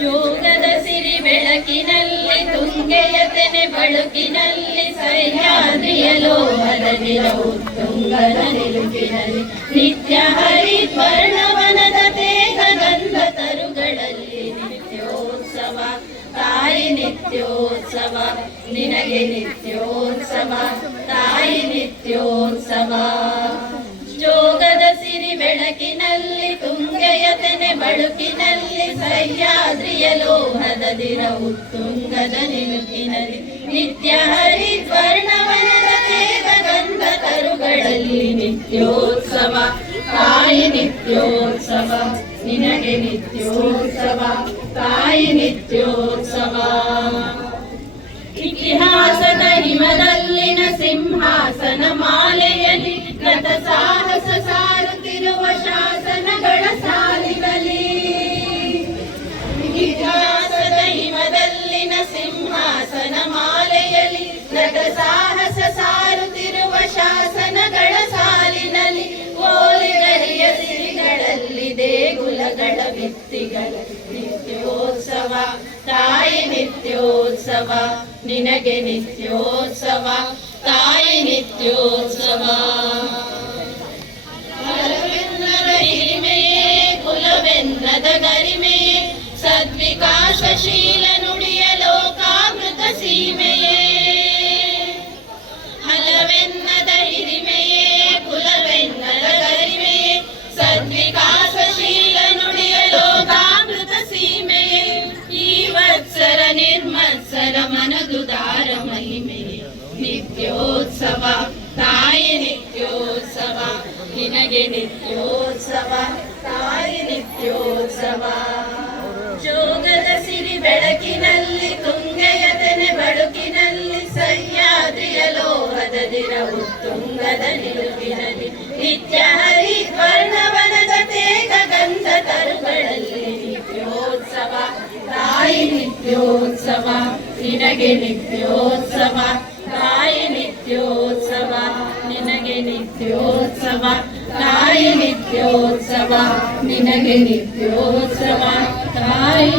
ಜೋಗದ ಸಿರಿ ಬೆಳಕಿನಲ್ಲಿ ತುಂಗೆಯ ತೆನೆ ಬಳುಕಿನಲ್ಲಿ ಸಹ್ಯಾದ್ರಿಯ ಲೋಹದಲ್ಲಿರವು ತುಂಗದ ನಿಲುಕಿನಲ್ಲಿ ನಿತ್ಯ ಹರಿದ್ವರ್ಣವನದ ತೇಗ ಗಂಧ ತರುಗಳಲ್ಲಿ ನಿತ್ಯೋತ್ಸವ ತಾಯಿ ನಿತ್ಯೋತ್ಸವ ನಿನಗೆ ನಿತ್ಯೋತ್ಸವ ತಾಯಿ ನಿತ್ಯೋತ್ಸವ. ಜೋಗದ ಸಿರಿ ಬೆಳಕಿನಲ್ಲಿ ತುಂಗೆಯ ತೆನೆ ಬಳುಕಿನಲ್ಲಿ ಸಹ್ಯಾದ್ರಿಯ ಲೋಹದದಿರವು ತುಂಗದ ನಿಲುಕಿನಲ್ಲಿ ನಿತ್ಯ ಹರಿದ್ವರ್ಣವನದ ತೇಗ ಗಂಧ ತರುಗಳಲ್ಲಿ ನಿತ್ಯೋತ್ಸವ ತಾಯಿ ನಿತ್ಯೋತ್ಸವ ನಿನಗೆ ನಿತ್ಯೋತ್ಸವ ತಾಯಿ ನಿತ್ಯೋತ್ಸವ. ಇತಿಹಾಸದ ಹಿಮದಲ್ಲಿನ ಸಿಂಹಾಸನ ಮಾಲೆಯಲ್ಲಿ ಗತ ಸಾಹಸ ಸಾರುತ್ತಿರುವ ಶಾಸನಗಳ ಸಾಲಿನಲ್ಲಿ ಇತಿಹಾಸದ ಹಿಮದಲ್ಲಿನ ಸಿಂಹಾಸನ ಮಾಲೆಯಲ್ಲಿ ಗತ ಸಾಹಸ ಸಾರುತ್ತಿರುವ ಶಾಸನಗಳ ಸಾಲಿನಲ್ಲಿ ಓಲಿಗರಿಯ ಸಿರಿಗಳಲ್ಲಿ ದೇಗುಲಗಳ ಭಿತ್ತಿಗಳ ನಿತ್ಯೋತ್ಸವ ತಾಯಿ ನಿತ್ಯೋತ್ಸವ ನಿನಗೆ ನಿತ್ಯೋತ್ಸವ ತಾಯಿ ನಿತ್ಯೋತ್ಸವ. ಕುಲವೆನ್ನದ ಹಿರಿಮೆಯೇ ಕುಲವೆನ್ನದ ಗರಿಮೆಯೇ ಸದ್ವಿಕಾಸಶೀಲ ನುಡಿಯ ಲೋಕಾಮೃತ ಸೀಮೆಯೇ ಹಲವೆನ್ನದ ಹಿರಿಮೆಯೇ ಕುಲವೆನ್ನದ ಗರಿಮೆಯೇ ಸದ್ವಿಕಾಸಶೀಲ ನುಡಿಯ ಲೋಕಾಮೃತ ಸೀಮೆಯೇ ಈ ವತ್ಸರ ನಿರ್ಮತ್ಸರ ಮನದುದಾರ ಮಹಿಮೆಯೇ ನಿತ್ಯೋತ್ಸವ ತಾಯಿ ನಿತ್ಯೋತ್ಸವ ನಿನಗೆ ನಿತ್ಯೋತ್ಸವ ತಾಯಿ ನಿತ್ಯೋತ್ಸವ. ಜೋಗದ ಸಿರಿ ಬೆಳಕಿನಲ್ಲಿ ತುಂಗೆಯ ತೆನೆ ಬಳುಕಿನಲ್ಲಿ ಸಹ್ಯಾದ್ರಿಯ ಲೋಹದದಿರವು ತುಂಗದ ನಿಲುಕಿನಲ್ಲಿ ನಿತ್ಯ ಹರಿದ್ವರ್ಣವನದ ತೇಗ ಗಂಧ ತರುಗಳಲ್ಲಿ ನಿತ್ಯೋತ್ಸವ ತಾಯಿ ನಿತ್ಯೋತ್ಸವ ನಿನಗೆ ನಿತ್ಯೋತ್ಸವ ತಾಯಿ ನಿತ್ಯೋತ್ಸವ ನಿನಗೆ ನಿತ್ಯೋತ್ಸವ ತಾಯಿ ನಿತ್ಯೋತ್ಸವ ನಿನಗೆ ನಿತ್ಯೋತ್ಸವ ತಾಯಿ